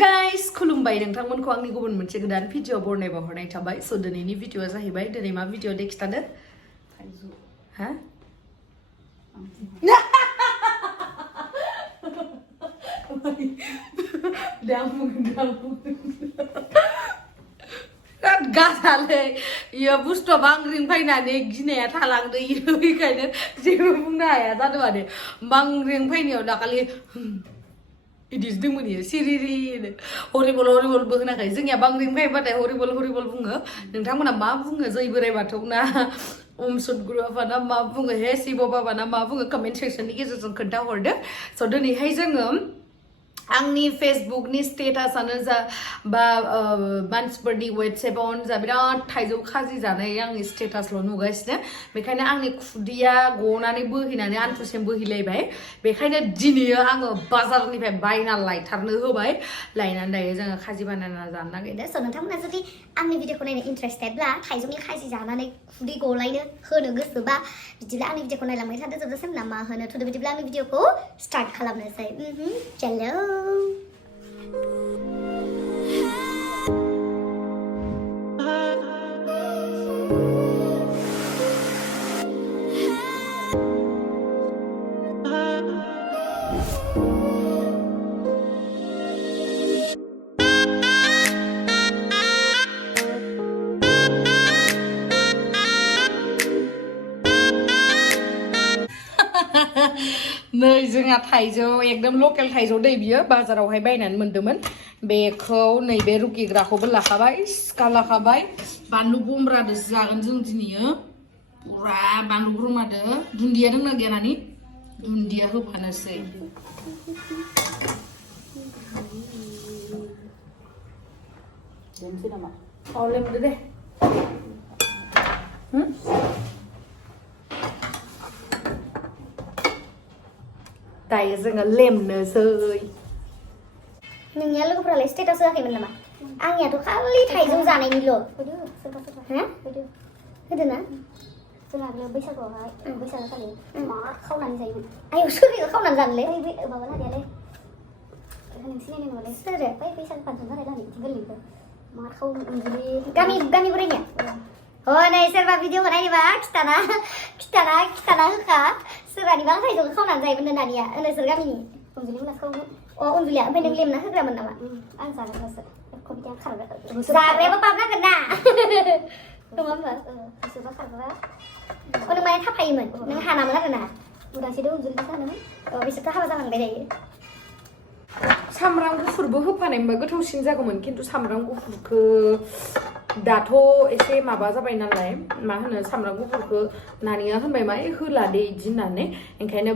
guys, खुलुमबाय नोंथांमोनखौ आंनि गुबुन मोनसे गोदान भिडिअ बरनायबा हरनाय थाबाय स दिनैनि भिडिअआ जाहैबाय दिनै मा भिडिअ दे खिथादो हा गासालै इयो बुस्थुआ बांग्रिं फैनानै गिनाया थालांदो इयो बेखायनो जेबो बुंनो हाया जादों माने बांग्रिं फैनायाव दाखालि इदिस दंमोन इयो सिरिरिनो हरिबलबो होनाखै जोंनिया बांग्रिं फैबाथाय हरिबल बुङो नोंथांमोना मा बुङो जै बोराइ बाथौ ना सुद गुरु आफा ना मा बुङो हे शिव बाबा ना मा बुङो कमेन्ट सेक्सननि गेजेरजों खोन्थाहरदो स दिनैहाय जोङो आंनि फेसबुकनि स्टेटासानो जा बा मानसिफोरनि वाट्सएपआवनो जा बिराद थाइजौ खाजि जानाय आंनि स्टेटासल' नुगासिनो बेखायनो आंनि खुदैया गनानै बोहैनानै आन्थुसिम बोहैलायबाय बेखायनो दिनै आङो बाजारनिफ्राय बायना लायथारनो होबाय लायनानै दायो जोङो खाजि बानायना जानो नागिरदों स नोंथांमोना जुदि आंनि भिडिअखौ नायनो इन्टारेस्टेडब्ला थाइजौनि खाजि जानानै खुदै गलायनो होनो गोसोबा बिदिब्ला आंनि भिडिअखौ नायलांबाय थादो जोबजासिम ना मा होनो थुदो बिदिब्ला आंनि भिडिअखौ स्टार्ट खालामनोसै चलो नै जोंहा थाइजौ एकदम लकेल थाइजौ दै बियो बाजारावहाय बायनानै मोन्दोंमोन बेखौ नैबे रुखिग्राखौबो लाखाबाय सिखा लाखाबाय बानलु बमब्रादो जागोन जों दिनैयो पुरा बानलु बमब्रादो दुन्दिया दंना गैया नानि दुन्दिया होफानोसै लेमसै नामा लेमदो दे दायो जोङो लेमनोसै नोंनिया लोगोफोरालाय स्टेटास होआखैमोन नामा आंनियाथ' खालि थाइजौ जानायनिल' होदो ना जोंहा बे बैसागुआवहाय बैसागुखालि मा खावनानै जायोमोन आयौ सोरनिखौ खावनानै जानोलै माबा लादियालै नोंसिनि नायनांगौलै सोरो बै बैसागु फांसन जानाय लानि बिदि गोरलैखौ मा खावनानै गामि बोरायनिया नै सोरबा भिडिअ नायनोबा खिथाना होखा सोरहानिबा थाइजौखौ खावनानै जायोमोन दानिया नोंसोर गामिनि अनजुलि मोनासो खावोमोन अनजुलिया ओमफ्राय नों लेमना होग्रामोन नामा आं जाग्रासो कबिता खारग्रा जाग्रायाबो पाबनांगोन ना नङा होमबा बिसोरबा खारग्रा नों माने थाफायोमोन नों हानामोन आरोना उदांसेदो अनजुलिजों जानोमोन बिसोरथ' हाबा जालांबाय दायो सामब्राम गुफुरबो होफानायमोनबा गोथावसिन जागौमोन खिन्थु सामब्राम गुफुरखौ दाथ' एसे माबा जाबाय नालाय मा होनो सामब्राम गुफुरखौ नानिया होनबाय मा होला दे इदि होननानै ओंखायनो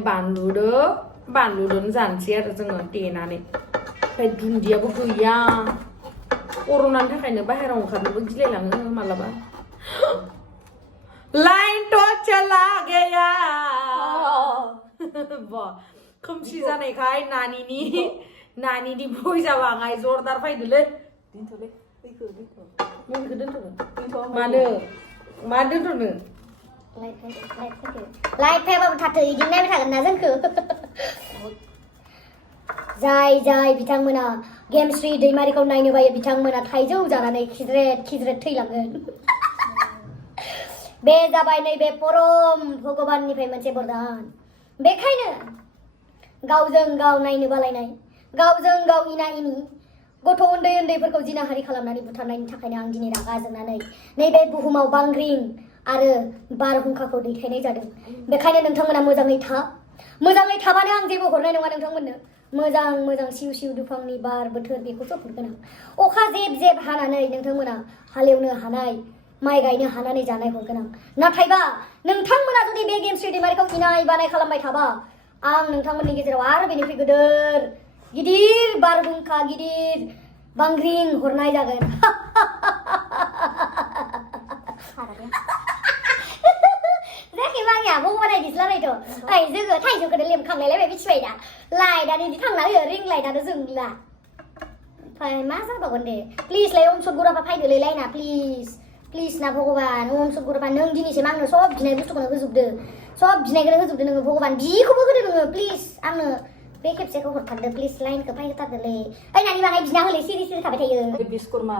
बानलुदों जानोसै आरो जोङो देनानै ओमफ्राय दुन्दियाबो गैया कर'नानि थाखायनो बाहेरायाव ओंखारनोबो गिलायलाङो मालाबा लाइन थ' चला गया खोमसि जानायखाय नानिनि भइसआ बाङाय जरदार फैदोलै दोनथ'लै मबाइलखौ दोनथ'नो मा दोनथ'नो लाइट फैबाबो थाथो इदिनो नायबाय थागोन ना जोंखौ जाय बिथांमोना गेमस्रि दैमारिखौ नायनो बायो बिथांमोना थाइजौ जानानै खिज्रेद थैलांगोन बे जाबाय नैबे परम भगबाननिफ्राय मोनसे बरदान बेखायनो गावजों गाव नायनो बालायनाय गावजों गाव इना इनि गथ' उन्दैफोरखौ जिनाहारि खालामनानै बुथारनायनि थाखायनो आं दिनै रागा जोंनानै नैबे बुहुमाव बांग्रिं आरो बारहुंखाखौ दैथायनाय जादों बेखायनो नोंथांमोना मोजाङै थाबानो आं जेबो हरनाय नङा नोंथांमोननो मोजां सिउ दुफांनि बार बोथोर बेखौसो हरगोन आं अखा जेब हानानै नोंथांमोना हालेवनो हानाय माइ गायनो हानानै जानाय हरगोन आं नाथायबा नोंथांमोना जुदि बे गेमस्रि दैमारिखौ इनाय बानाय खालामबाय थाबा आं नोंथांमोननि गेजेराव आरो बेनिफ्राय गिदिर बारहुंखा गिदिर बांग्रिं हरनाय जागोन जायाखैबा आंनिया भगबाना दिस्लाबायथ' जोङो थाइजौखौनो लेमखांलायलायबाय मिथिबाय दा लाइटआनो इदि थांना होयो रिं लाइटआनो जोंला ओमफ्राय मा जाबावगोन दे प्लिजलाय ओम सद गुराफा फैदोलै लाइना प्लिज ना भगबान ओम सद गुराफा नों दिनैसिम आंनो सब बिनाय बुस्थुखौनो होजोबदो सब बिनायखौनो होजोबदो नोङो भगबान बिखौबो होदो नोङो प्लिज आंनो बे खेबसेखौ हरथारदो प्लिज लाइनखौ फायहोथारदोलै ओइ नानि बाङाय बिना होलै सिरि सिरि थाबाय थायो बिस कर्मा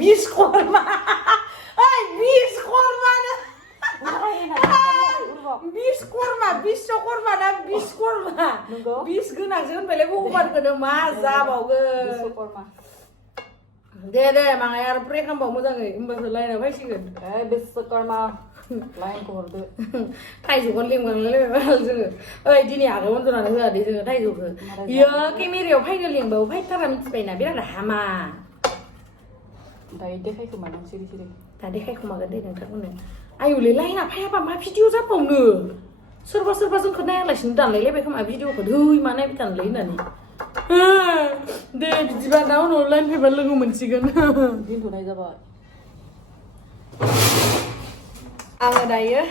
बिस कर्मा ओइ बिस कर्मा बिश्वकर्मा ना बिश्वकर्मा बिस गोनांसो होनबायलाय भगबानखौनो मा जाबावगोन दे माङाय आरो प्रे खालामबाव मोजाङै होमबासो लाइनाव फैसिगोन बिश्वकर्मा लाइनखौ हरदो थाइजौखौ लिंलांलायलायबाय जोङो ओइ दिनै आगाव उन्दुनानै होआ दे जोङो थाइजौखौ इयो केमेरायाव फैनो लिंबाबो फैथारा मिथिबायना बिराद हामा दायो देखायखोमागोन सिरि सिरि दा देखायखोमागोन दे नोंथांमोननो आयुलै लाइना फैयाबा मा भिडिअ जाबावनो सोरबा जोंखौ नायालासिनो दानलायलायबाय खोमा भिडिअखौ दै मा नायबाय थानोलै होननानै दे बिदिबा दा उनाव लाइन फैबा लोगो मोनसिगोन दोनथ'नाय जाबाय आङो दायो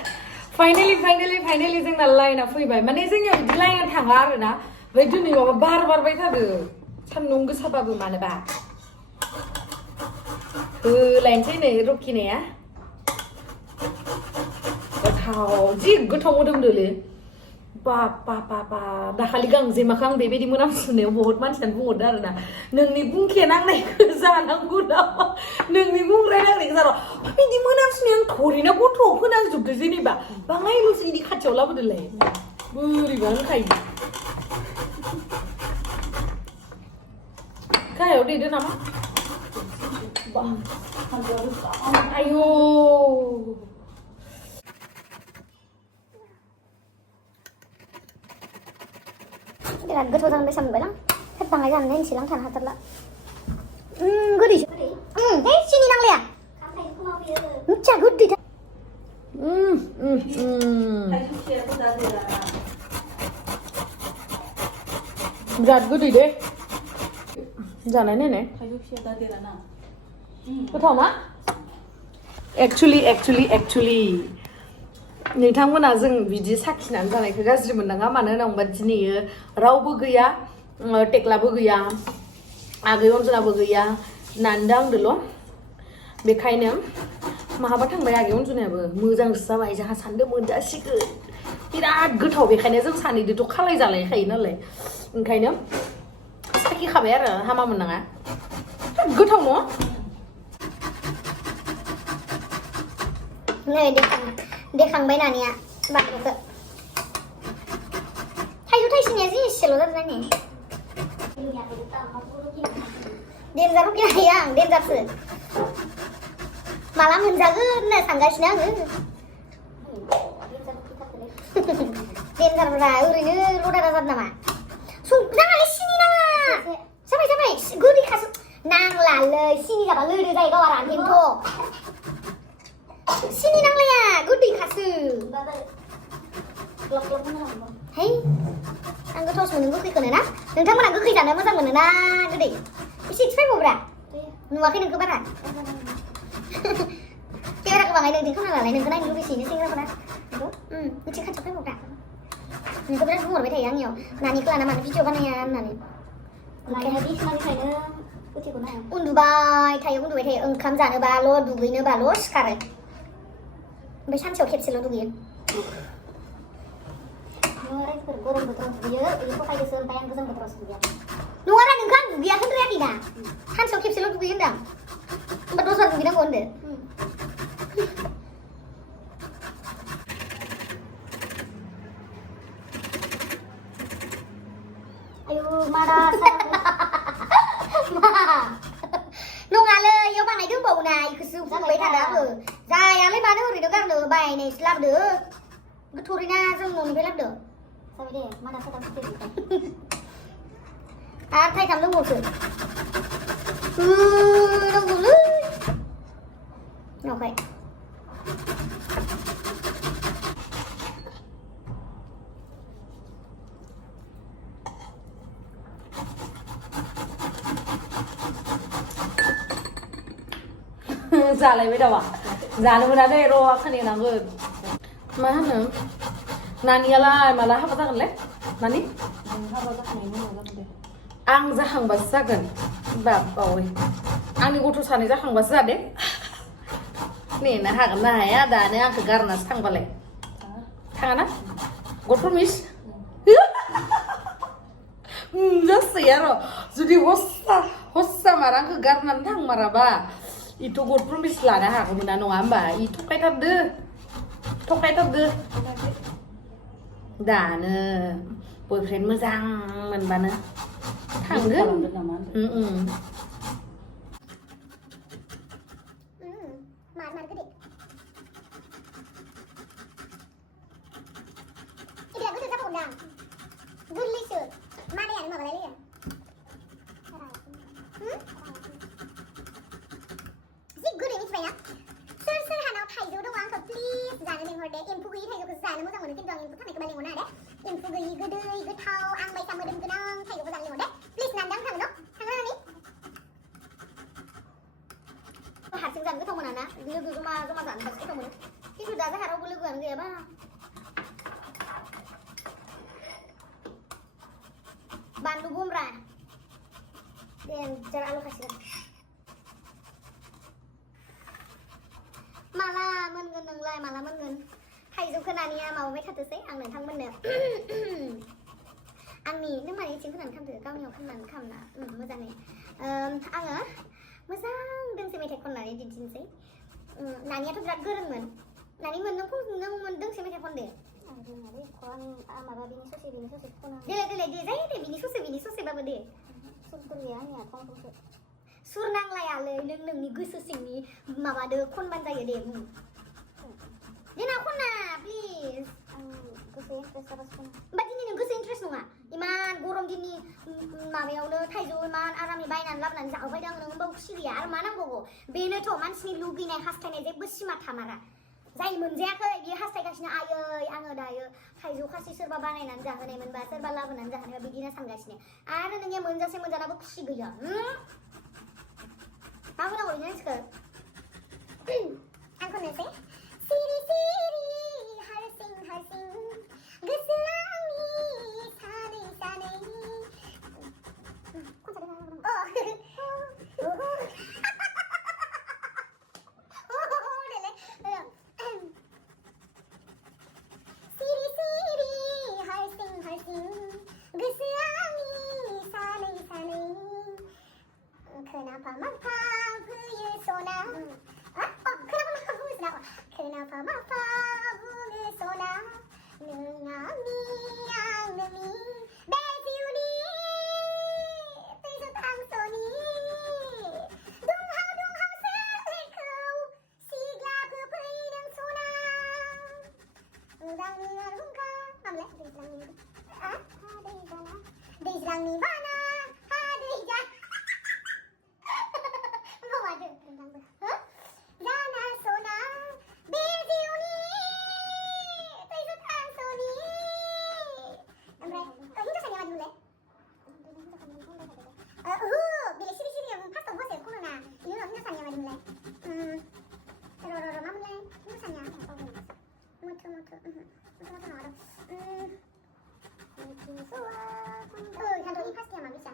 फाइनेलि जोंना लाइना फैबाय माने जोंनियाव बिदि लाइना थाङा आरोना ओमफ्राय दिनै माबा बार बारबाय थादो सान्दुं गोसाबाबो मानोबा होलायनोसै नै रखिनाया गोथाव जि गोथाव मोदोमदोलै बाब दाखालि गांजेमाखौ आं बेबायदि मोनामसुनायाव बहुत मानसियानो बुंहरदो आरोना नोंनि बुंखे नांनायखौ जानांगौ नामा नोंनि बुंराय नांनायखौ जानांगौ बिदि मोनामसुनाय आं थरिना गथ'आव फोनांजोबदो जेनेबा बाङायल'सो बिदि खाथियाव लाबोदोलाय बोरैबा होनखायो गाहायाव देदो नामा आयौ बिराद गोथाव जानो बेसा मोनबायलां थोद बाङाय जानो नायनोसैलां थानो हाथारला गोदैसो है सिनि नांलाया मिथिया गोदैथार बिराद गोदै दे जानाय नायनाय गोथाव ना एक्चुअलि नोंथांमोना जों बिदि साखिनानै जानायखौ गाज्रि मोननाङा मानो होनोबा दिनै रावबो गैया टेक्लाबो गैया आगै अनजनाबो गैया नानदो आंदोल' बेखायनो माहाबा थांबाय आगै अनजनायाबो मोजांसो जाबाय जोंहा सानदों मोनजासिगोन बिराद गोथाव बेखायनो जों सानैदोथ' खालाय जालायखायो नालाय ओंखायनो साखिखाबाय आरो हामा मोननाङा गोथाव न' नै देखांबाय नानिया बाथौखौ थाइजौ थाइसेनिया जि एसेल' जादों नै देन्जार रुखिनो हायो आं देन्जारसो माला मोनजागोन होनना सानगासिनो आङो देन्जारफोरा ओरैनो लदारा जादों नामा नाङालै सिनि नाङा जाबाय गोदैखासो नांलालै सिनि जाबा लोदो जायो गावा रानथेनथ' सिनि नांलाया गोदैखासो है आं गोथावसो मोनो गोखैखौनो ना नोंथांमोना गोखै जानो मोजां मोनो ना गोदै एसे फैबावब्रा नुवाखै नोंखौ बारा केमेराखौ बाङाय नोंजों खालामना लालाय नोंखौ नायनो लुबैसोयो सेंग्राफोरा एसे खाथियाव फैबावब्रा नोंखौ बिराद बुंहरबाय थायो आंनियाव नानिखौ लाना मानो भिडिअ बानाया होननानै उन्दुबाय थायो ओंखाम जानोबाल' दुगैनोबाल' सिखारो ओमफ्राय सानसेयाव खेबसेल' दुगैयो गरम बोथोराव दुगैयो सफायदोसो ओमफ्राय आं गोजां बोथोरावसो दुगैया नङाना नोंखौ आं दुगैया होनद्रायाखैना सानसेयाव खेबसेल' दुगैयो होनदां होमबा दस्रा दुगैनांगौ होनदो आयु मारा नङालै इयाव बाङाय दंबावोना इखौसो बुंबाय थादों आङो जायालै मानो ओरैनो गारनो बायनायसो लाबोदो गोथौरैना जों न'निफ्राय लाबोदो जाबाय दे माना साथाम आरो थाइथाम दंबावसो दंबावलै न'खाय जालायबाय दावा जानो मोना दे र' खोनानांगोन मा होनो नानियालाय माला हाबा जागोनलै नानि हाबा जाखांनायनि उनाव जागोन दे आं जाखांबासो जागोन बावै आंनि गथ' सानै जाखांबासो जादे नेनो हागोन ना हाया दानो आंखौ गारनासो थांबालाय थाङाना गड प्रमिस जासै आरो जुदि हस्सा मारांखौ गारनानै थांमाराबा इथ' गड प्रमिस लानो हागौमोन ना नङा होमबा इ थगायथारदो दानो बयफ्रेन्ड मोजां मोनबानो थांगोन मार गede Ini aku tetap undang Gurlisu Mana yang mau lagi ya Zip gur ini banyak Sir hanau Thaijwo dong angka please Jangan dengar deh Info gue Thaijwo ke jangan mau jangan mungkin info kan kembali mana deh Info gue gede getau ang baik sama dem kenang Thaijwo ke jangan deh please nandang kan dong Tangan nih हारसिं जानो गोथाव मोना ना लोगो जमा जानो हारसिं गोथाव मोनो खिन्थु दा जोंहा रावबो लोगोआनो गैयाबा बानलु बमब्रा देन्जार आलु खासिगोन माला मोनगोन नोंलाय माला मोनगोन थाइजौखौ नानिया माबाबाय थाथोसै आं नोंथांमोननो आंनि नों माने इथिं होनानै थांदो गावनियाव खामना मोजाङै आङो मोजां दोंसे मेथाइ खननानै दिन्थिनोसै नानियाथ' बिराद गोरोंमोन नानि नों दोंसे मेथाइ खनदो माबा बिनि ससे खना देलाय दे जायो दे बिनि ससेबाबो दे सुरफोर गैया आंनिया थंथंसो सुर नांलायालै नों नोंनि गोसो सिंनि माबादो खनबानो जायो दे बुं देना खनना प्लिज गोसो इन्ट्रेस्ट जाबासो खना ओमफ्राय दिनै नों गोसो इन्ट्रेस्ट नङा इमान गरम दिननि माबायावनो थाइजौ इमान आरामै बायनानै लाबोनानै जाहोबाय आङो नों होमबाबो खुसि गैया आरो मा नांबावगौ बेनोथ' मानसिनि लुगैनाय हास्थायनाय जेबो सिमा थामारा जाय मोनजायाखै बियो हास्थायगासिनो आयै आङो दायो थाइजौ खासि सोरबा बानायनानै जाहोनायमोनबा सोरबा लाबोनानै जाहोनायबा बिदिनो सानगासिनो आरो नोंनिया मोनजासे मोनजानाबो खुसि गैया मा होनांगौ बिनि मानसिखौ आं खननोसै सिरि सिरि हारसिं गोसोआ आंनि सानै Kenapa mata punya sona? Kenapa mata punya sona? Nengami yang demi beziuni, tersetang soni. Dunghau seekau, sigla kepeidang sona. Udang ni ngarungka, mamlek Dejlang ni bana, Dejlang. Jana sona beziuni tersetang soni. Amrai, ini tuh saya dulu. Bila siri yang pas tuh bos ya kono na. Ini loh, ini saya dulu. Roro mamnya, ini saya apa pun. Mutu. Mungkin soa. Kalau ini pasti mah bisa.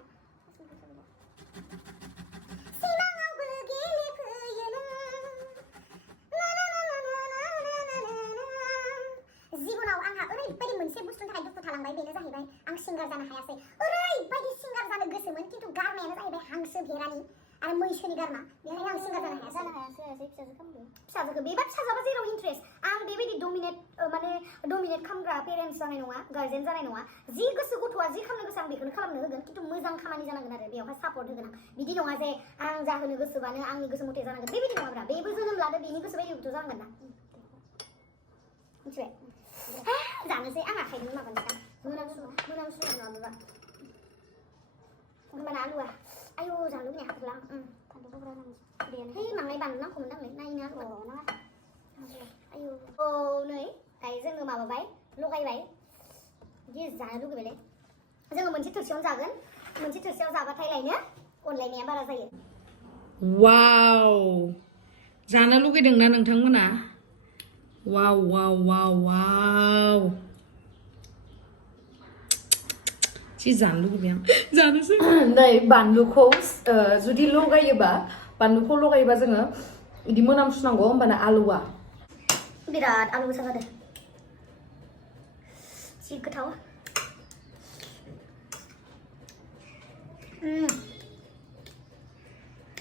जिबनाव आंहा ओरैबायदि मोनसे बुस्थुनि थाखाय दुखु थालांबाय बेनो जाहैबाय आं सिंगार जानो हायासै ओरैबायदि सिंगार जानो गोसोमोन खिन्थु गारमायानो जाहैबाय हांसो भेरानि आरो मैसोनि गारमा बेखायनो आं सिंगार जानो हायासै फिसाजोखौ बेबा फिसाजोआ जेराव इन्ट्रेस्ट आं बेबायदि डमिनेट खालामग्रा पेरेन्टस जानाय नङा गार्जेन जानाय नङा जि गोसो गथ'आ जि खालामनो गोसो आं बेखौनो खालामनो होगोन खिन्थु मोजां खामानि जानांगोन आरो बेयावहाय सापर्ट होगोन आं बिदि नङा जे आं जाहोनो गोसोबानो आंनि गोसो मथे जानांगोन बेबायदि नङाब्रा बेबो जोनोम लादो बेनि गोसो बायदिथ' जानांगोन ना मिथिबाय जानोसै आं आखाइजों माबानोसै मोनामसु नङाबा होमबाना आलुआ आयौ जानो लुगैनाय हाबला है मांनाय बानलु नांगौमोन नांलाय नायनो आलुआ आयौ औ नै दायो जोङो माबाबाय लगायबाय बिदि जानो लुगैबायलै जोङो मोनसे थोरसियावनो जागोन मोनसे थोरसियाव जाबाथाय लायनो अनलायनाया बारा जायो वाव जानो लुगैदोंना नोंथांमोना वाव जि जानो लुगैबाय आं जानोसै नै बानलुखौ जुदि लगायोबा जोङो बिदि मोनामसुनांगौ होमबाना आलुआ बिराद आलु गोसा जादों जि गोथाव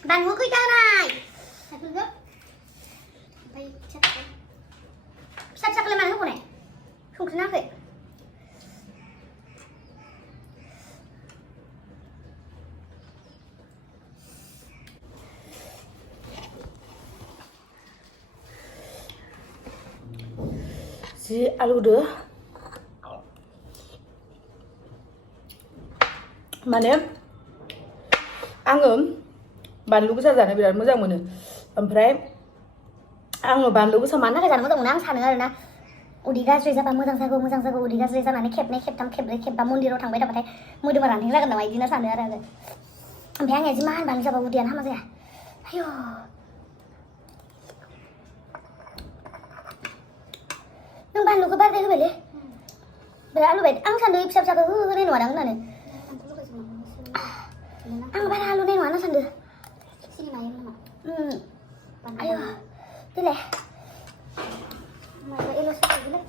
Bạn mua cái cao này. Sạch luôn gấp. Đây, sạch lên màn lúc này. Không thể nào vậy. Si alu deh. Mana? Angem. Baनलु गोसा जानो बिराद मोजां मोनो. ओमफ्राय आङो बानलु गोसा मानो थाखाय जानो मोजां मोनो आं सानो आरोना उदै गाज्रि जाबा मोजां जागौ उदै गाज्रि जानानै खेबनै खेबथाम खेबब्रै खेबबा मन्दिराव थांबाय थाबाथाय मोदोमा रानथें जागोन नामा इदिनो सानो आरो ओमफ्राय आंनिया जिमान बानलु जाबा उदैयानो हामा जाया आयौ नों बानलुखौ बारदाय होबायलै बिराद लुबाय आं सान्दों फिसा फिसाखौ होनाय नङादां होननानै आं बारा लुनाय नङा ना सान्दों ayo ini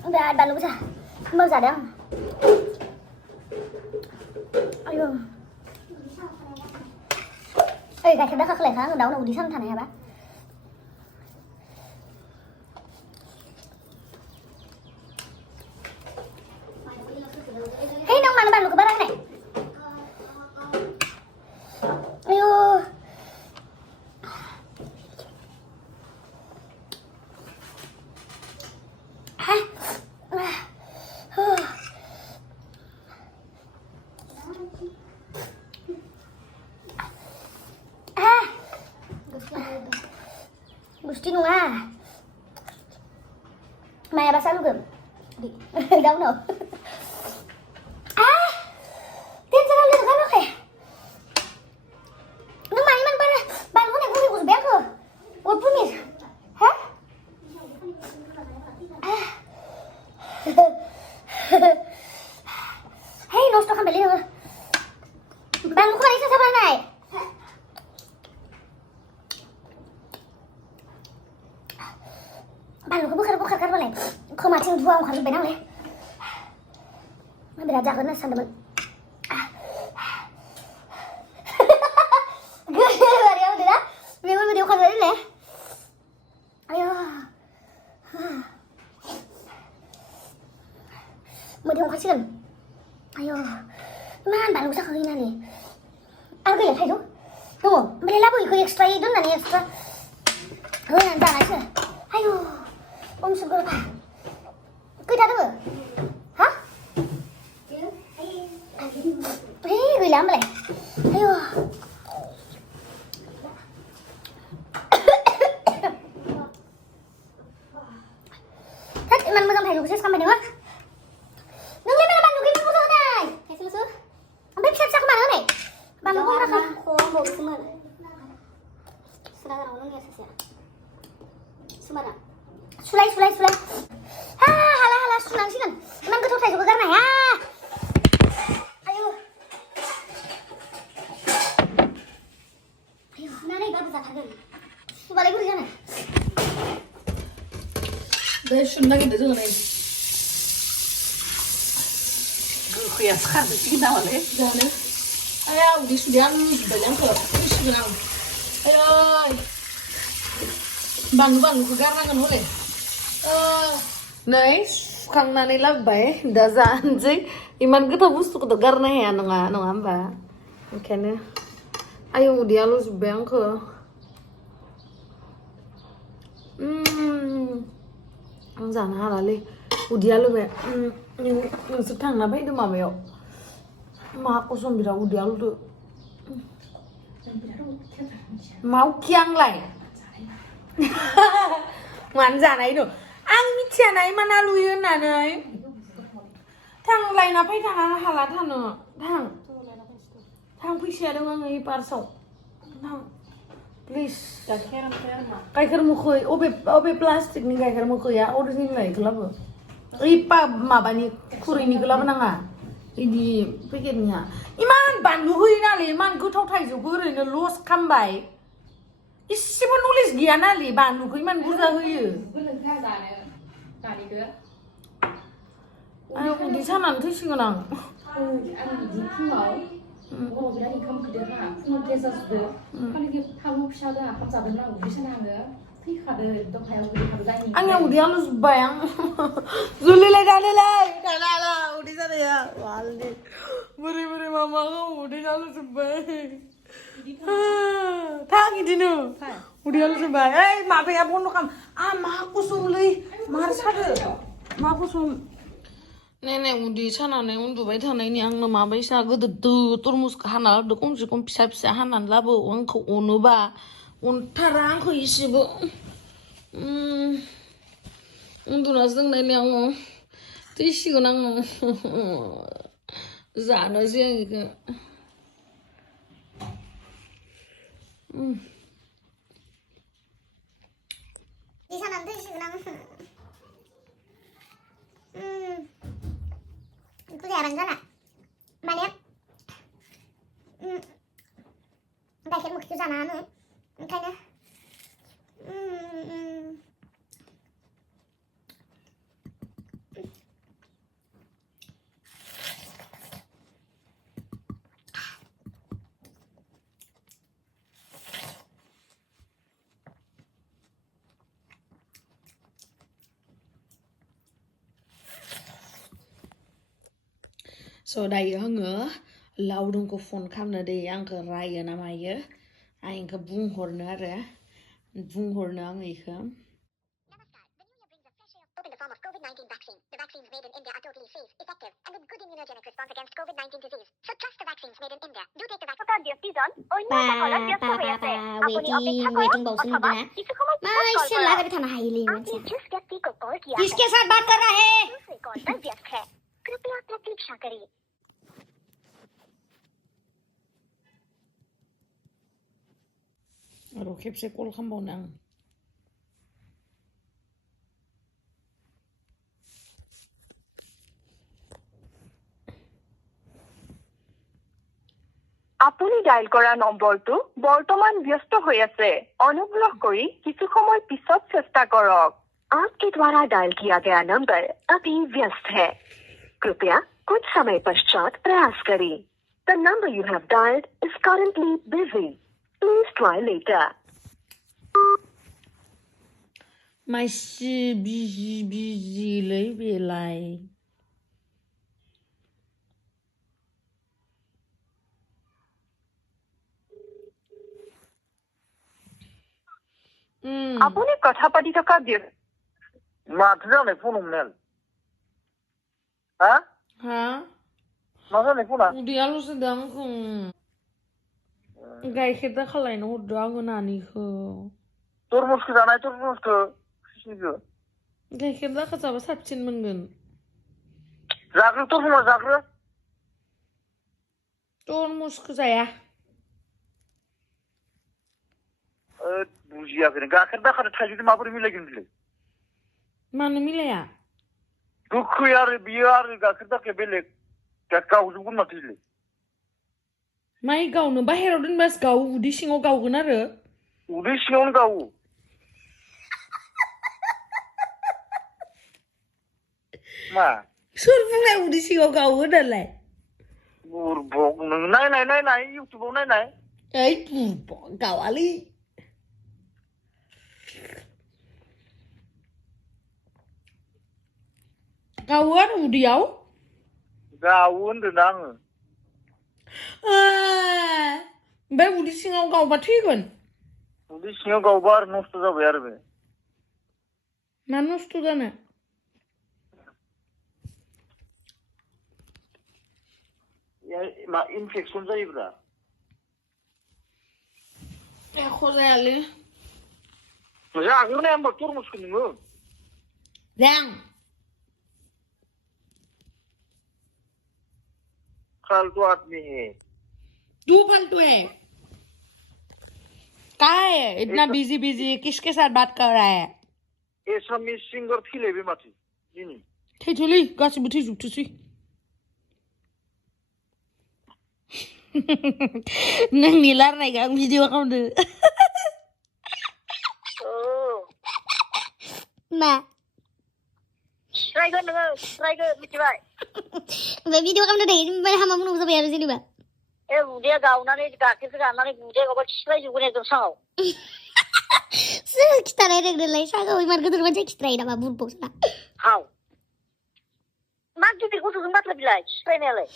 udah balu bisa mau zadang ayo gạch đã khắc lệ khá đấu đầu đi sang thằng này hả bác hey nông mang balu ke barang này ayo Gusti nung Maya basa lu gem? Đâu nào? Tiền sao lên kan oke? Nung mày man para ban ko na ko béo ko. Ủa punis. Hả? Hey, nosto kan beli. Ban ko ni sa này. Bạn có bước khát này không mà trên vuông khát bên nào đấy nó bị đặt hơn là sao được video khát đấy này ayo mới đi khát chân ayo man bạn bisa khơi này ăn cái gì thay đúng không mình lấy bùi khơi extra đúng là extra hơi ăn ra này chứ ayo Om sugar pa. Cứ ra đó. Hả? Gửi lắm này. Ayo. Thắt mình mau thầy lục xem mày nữa. Nung lên bạn lục cái mua này. Thầy xem sữa. Không biết xem sao các bạn nữa này. Bạn lục không ra không? Không một xem mà. Sudah orang nunggu ya sih. Semara. Sulai. Halah, sunang sih kan. Emang ketuk saya juga karena ya. Ayo, nana ibu bisa kaget. Balik dulu sana. Deh, sunang itu juga nih. Kuya sekarang sih kita boleh. Jangan. Ayo, di sudian banyak kok. Di sunang. Ayo. Ban karena kan boleh. Này, khang nani labai, dah zanji, iman kita bustu kita garna ya, nonga amba, kene, ayo dia lu sebang ke, ang zan halali, dia lu be, yang setang napa itu mama yo, mak aku sombira dia lu tuh, mau kiang lai, manjan aja tuh. Ang micia nai mana luiun nanai, thang lain apa itu thang halat thang pisah dengan ngai parsok, thang please, kayak kermukhoi, obe plastik nih kayak kermukhoi ya, udah sini lagi kelapa, ipa mabani kuri nih kelapa nanga, ini pikirnya, iman bandu hui nali, iman gue tahu Thaijwo gue ini los kambai. Isi pun nulis dia nali bandu hui iman gue dah hui. Ayo di sana nanti sih nang. बर' बिराद ओंखाम उखैदो हा फुङाव gas जाजोबदो खालि फालु फिसा दं ओंखाम जादोंमोन आं उदै साना आङो थैखादो एकदम हायाव गोलैखादो डाइनिं आंनिया उदैयानो जोब्बाय आं जुलिलाय दानोलाय दानाला उदै जानाया वालनि बोरै बोरै मामाखौ उदै जानो जोब्बाय थां इदिनो उदैयानो जोब्बाय ओइ माबाया बन्द' खालाम मा गुसुमलै मार सादो मा गुसुम नेने उदै सानानै उन्दुबाय थानायनि आंनो माबायसा गोदोदो तरमुजखौ हाना लाबोदो खमसे खम फिसा फिसा हानानै लाबो आंखौ अनोबा अनथारा आंखौ इसेबो उन्दुनासो दोंनायनि आङो थैसिगोन आङो जानोसै आं इखो Isanan थैसिगोन आं itu jarang जाना माने गाइखेर मोखैखौ जानाङानो ओंखायनो So दायो आङो लावदुमखौ फन खालामनो दै आंखौ रायो ना मायो आं इखौ बुंहरनो आरो बुंहरनो आङो इखौ in the form of COVID-19 vaccine. The vaccines made in India are totally safe, effective, and with good immunogenic response against COVID-19 disease. So trust the vaccines made in India. Do take the vaccine. waiting बहुत सुन रहा है मैं इससे लगा भी था ना highly में जिस व्यक्ति को कॉल किया किसके साथ बात कर रहा है दूसरे कॉल पर व्यस्त है कृपया प्रतीक्षा करिए र' खेबसे कल खालामबावनो आं আপুনি ডায়াল কৰা নম্বৰটো বৰ্তমান ব্যস্ত হৈ আছে অনুগ্ৰহ কৰি কিছু সময় পিছত চেষ্টা কৰক आपके द्वारा डायल किया गया नंबर अभी व्यस्त है कृपया कुछ समय पश्चात प्रयास करें The number you have dialed is currently busy. Please try later. माइसि बिजिलै बेलाय আপুনি কথা পাতি থকা মাথো जानाय फन हमनायालाय हा मा जानाय फना उदैयाल'सो दा आंखौ गाइखेर दाखा लायनो हरदो आङो नानिखौ तरमुजखौ जानाय तरमुजखौ सिनिखौ गाइखेर दाखा जाबा साबसिन मोनगोन जाग्रो तरमुज जाग्रो तरमुजखौ जाया बुजियाखै गाइखेर दाखाजों थाइजौजों माबोरै मिलायगोन बिलाय मानो मिलाया गोखै आरो बियो आरो गाइखेर दाखाया बेलेग गावजोबगोन माथो बिलाय माइ गावनो बाहेरायाव दोनबासो गावो उदै सिङाव गावगोन आरो उदै सिङावनो गावो मा सोर बुंनाय उदै सिङाव गावो होननालाय बुरबक नों नायनाय इउटुबाव नायनाय ओइ बुरबक गावालै गावो आरो उदैयाव गावो होनदों आङो ओमफ्राय उदै सिङाव गावबा थैगोन उदै सिङाव गावबा आरो नस्थ' जाबाय आरो बे मा नस्थ' जानो मा इनफेक्सन जायोब्रा एख' जायालै जाग्रोनाया होमबा तरमुजखौ नोङो जां फालतू आदमी है तू फालतू है क्या है इतना बिजी किसके साथ बात कर रहा है एसामिस सिंगर थैलायबाय माथो दिनै थैथोलै गासिबो थैजोबथोसै नोंनि लारायनायखौ आं भिडिअ खालामदो मा रायगोन नोङो रायगोन मिथिबाय ओमफ्राय भिडिअ खालामदो दे ओमफ्राय हामा बुंनांगौ जाबाय आरो जेनेबा उदैया गावनानै गाखेरखौ जानानै उदैया गावबा खिस्रायजोबगोन एकदम साङाव सोर खिथानाय रोंदोंलाय सागाव इमान गिदिर मानसि खिथ्रायो नामा बुरबक्सआ हाव मा गिदिर गथ'जों बाथ्रा बिलाय खिस्रायनायालाय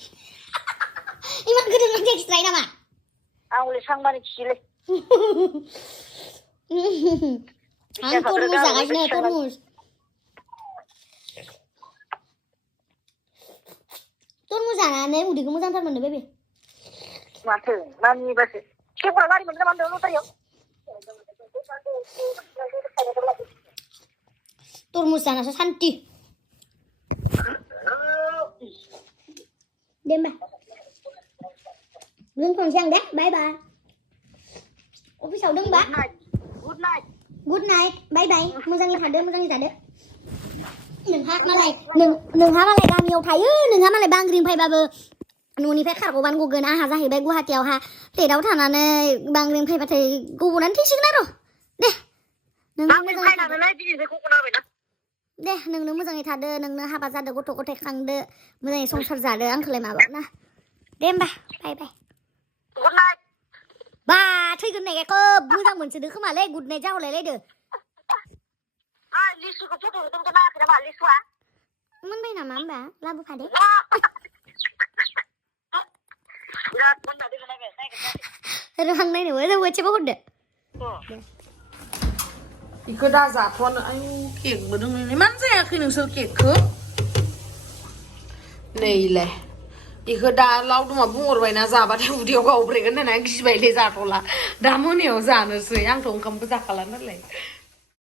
इमान गिदिर मानसि खिथ्रायो नामा आं हले सांमानि खियोलै आं तरमुज जागासिनो तरमुज जानानै उदैखौ मोजांथार मोनो बेबे माथो मानिबासो खेबा गारि मोनगोन ना मोनदों लटारियाव तरमुज जानासो सान्ति दे होमबा दोनथ'नोसै आं दे बाय बाय अफिसाव दंबा गुड नाइट बाय बाय मोजाङै थादो मोजाङै जादो नोंहा मालाय गामियाव थायो नोंहा मालाय बांग्रिं फैबाबो न'निफ्राय खारग'बानो गगोन आंहा जाहैबाय गुवाहाटीयावहा फ्लेटाव थानानै बांग्रिं फैबाथाय गब'नानै थैसिगोन आरो दे नोंनो मोजाङै थादो नोंनो हाबा जादो गथ' गथाय खांदो मोजाङै संसार जादो आंखौलाय माबा ना दे होमबा बाय बाय गुड नाइट बा थैगोन नायखौ मोजां मोनसोदो खोमालै गुड नाइट जाहरलायलायदो लिसुखौ फट' होदोंथ' नायाखै नामा लिसुआ मोनबाय नामा होमबा लाबोफादो रोहां नायनोबो जों मोनसेबो हरदो इखौ दा जाथ'वानो आयु केकबो दङ मानो जायाखै नोंसोर केकखौ नैलाय इखौ दा लावदुमा बुंहरबायना जाबाथाय उदैयाव गावब्रेगोन होननानै गिबायलै जाथ'ला दा मोनायाव जानोसै आंथ' ओंखामबो जाखाला नालाय